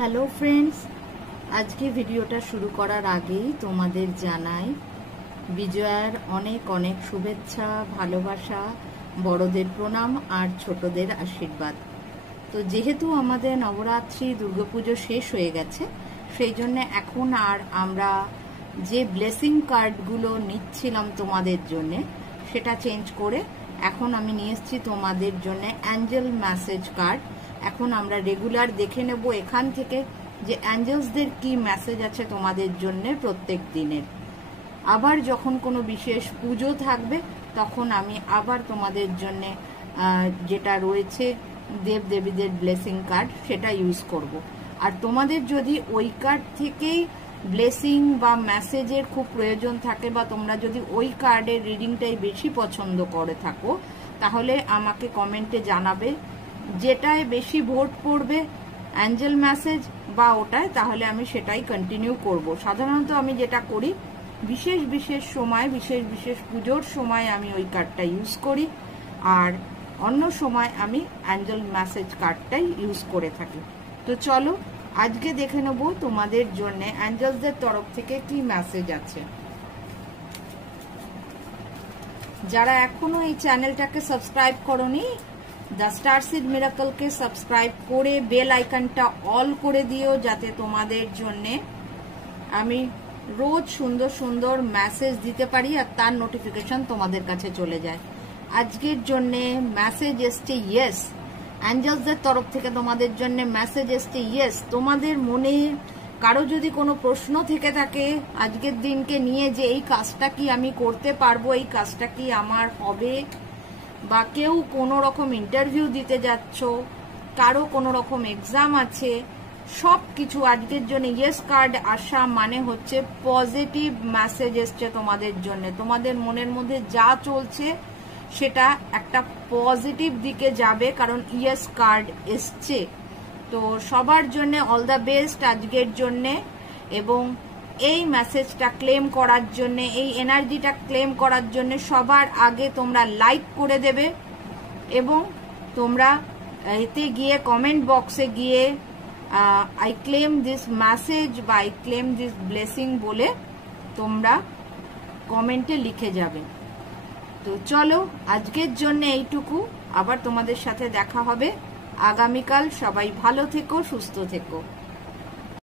Hello friends, আজকে ভিডিওটা শুরু করার আগেই তোমাদের জানাই বিজয়ার অনেক অনেক শুভেচ্ছা, ভালোবাসা, বড়দের প্রণাম আর ছোটদের আশীর্বাদ। তো যেহেতু আমাদের নবরাত্রি দুর্গাপুজো শেষ হয়ে গেছে, সেই জন্য এখন আর আমরা যে ব্লেসিং কার্ডগুলো নিচ্ছিলাম তোমাদের জন্য সেটা চেঞ্জ করে এখন আমি নিয়ে এসেছি তোমাদের জন্য অ্যাঞ্জেল মেসেজ কার্ড। এখন আমরা রেগুলার দেখে নেব এখান থেকে যে অ্যাঞ্জেলসদের কি মেসেজ আছে তোমাদের জন্য প্রত্যেক দিনের। আবার যখন কোনো বিশেষ পুজো থাকবে তখন আমি আবার তোমাদের জন্য যেটা রয়েছে দেবদেবীদের ব্লেসিং কার্ড সেটা ইউজ করব। আর তোমাদের যদি ওই কার্ড থেকেই ব্লেসিং বা মেসেজের খুব প্রয়োজন থাকে বা তোমরা যদি ওই কার্ডের রিডিংটাই বেশি পছন্দ করে থাকো তাহলে আমাকে কমেন্টে জানাবে যেটায় বেশি ভোট পড়বে অ্যাঞ্জেল মেসেজ বা ওটায়, তাহলে আমি সেটাই কন্টিনিউ করব। সাধারণত আমি যেটা করি বিশেষ বিশেষ সময় বিশেষ বিশেষ পুজোর সময় আমি ওই কার্ডটা ইউজ করি, আর অন্য সময় আমি অ্যাঞ্জেল মেসেজ কার্ডটাই ইউজ করে থাকি। তো চলো আজকে দেখে নেব তোমাদের জন্য অ্যাঞ্জেলসদের তরফ থেকে কি মেসেজ আছে। যারা এখনো এই চ্যানেলটাকে সাবস্ক্রাইব করোনি, দ্য স্টার সিড মিরাকলকে সাবস্ক্রাইব করে বেল আইকনটা অল করে দিও, যাতে তোমাদের জন্য আমি রোজ সুন্দর সুন্দর মেসেজ দিতে পারি আর তার নোটিফিকেশন তোমাদের কাছে চলে যায়। আজকের জন্য মেসেজ এসছে ইয়েস। অ্যাঞ্জেলসদের তরফ থেকে তোমাদের জন্য মেসেজ এসছে ইয়েস। তোমাদের মনে কারো যদি কোনো প্রশ্ন থেকে থাকে আজকের দিনকে নিয়ে যে এই কাজটা কি আমি করতে পারবো, এই কাজটা কি আমার হবে, বা কেউ কোনো রকম ইন্টারভিউ দিতে যাচ্ছ, কারো কোনো রকম এক্সাম আছে, সব কিছু আজকের জন্য ইয়েস কার্ড আসা মানে হচ্ছে পজিটিভ মেসেজ এসছে তোমাদের জন্য। তোমাদের মনের মধ্যে যা চলছে সেটা একটা পজিটিভ দিকে যাবে, কারণ ইয়েস কার্ড এসছে। তো সবার জন্য অল দ্য বেস্ট আজকের জন্য, এবং এই মেসেজটা ক্লেম করার জন্য, এই এনার্জিটা ক্লেম করার জন্য সবার আগে তোমরা লাইক করে দেবে এবং তোমরা এতে গিয়ে কমেন্ট বক্সে গিয়ে আই ক্লেম দিস মেসেজ বা আই ক্লেম দিস ব্লেসিং বলে তোমরা কমেন্টে লিখে যাবে। তো চলো আজকের জন্য এইটুকু, আবার তোমাদের সাথে দেখা হবে আগামীকাল। সবাই ভালো থেকো, সুস্থ থেকো।